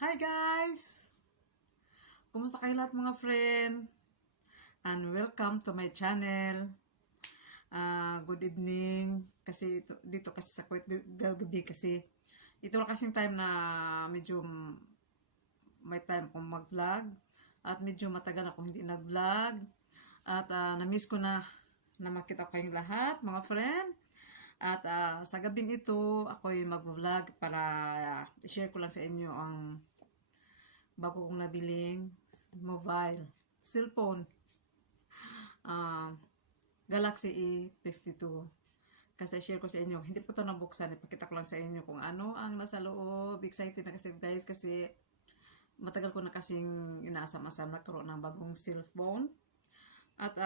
Hi guys! Kumusta kayo lahat mga friend? And welcome to my channel. Good evening. Kasi dito kasi sa Kuwait gabi kasi ito lang kasing time na medyo may time akong mag-vlog at medyo matagal akong hindi nag-vlog at na-miss ko na makita ko kayong lahat mga friend. At sa gabing ito ako'y mag-vlog para i-share ko lang sa inyo ang bago kong nabiling mobile cellphone, uh, Galaxy E52. Kasi share ko sa inyo, hindi po ito nabuksan, ipakita ko lang sa inyo kung ano ang nasa loob. Excited na kasi guys, kasi matagal ko na kasing inaasam-asam nagkaroon ng bagong cellphone. At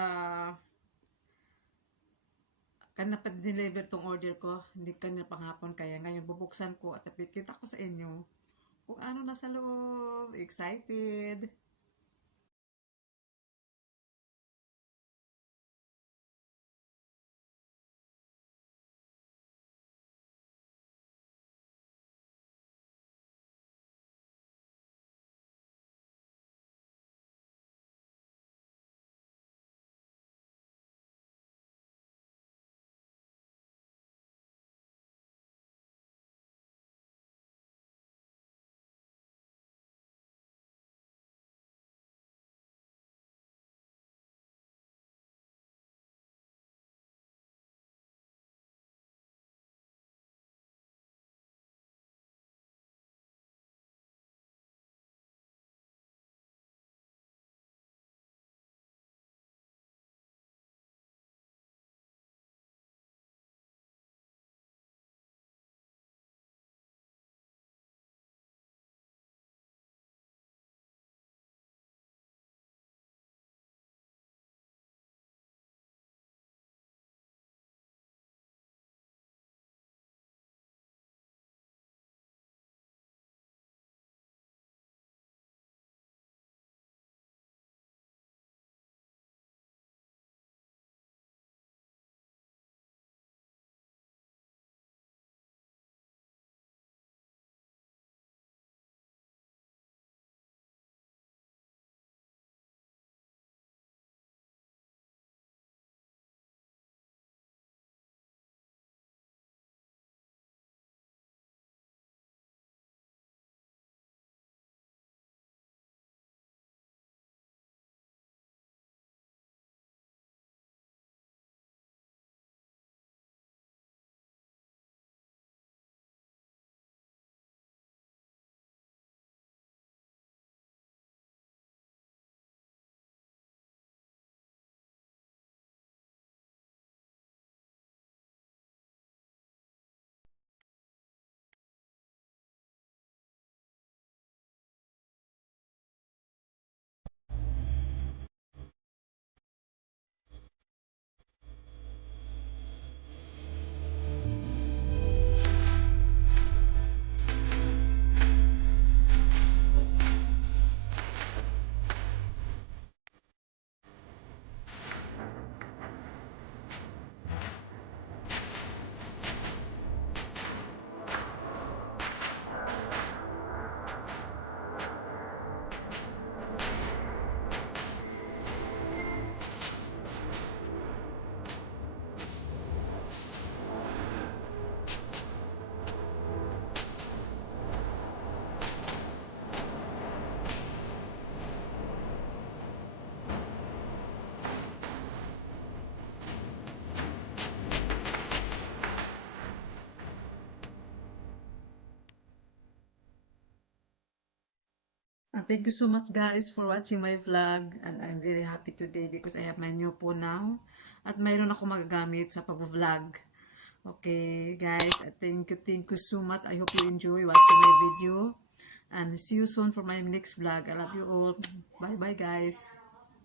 kanina pa deliver tong order ko, hindi kanina panghapon, kaya ngayon bubuksan ko at ipakita ko sa inyo kung ano nasa loob. Excited! Thank you so much guys for watching my vlog, and I'm very happy today because I have my new phone now at mayroon ako magagamit sa pag-vlog. Okay guys, thank you so much. I hope you enjoy watching my video and see you soon for my next vlog. I love you all. Bye bye guys.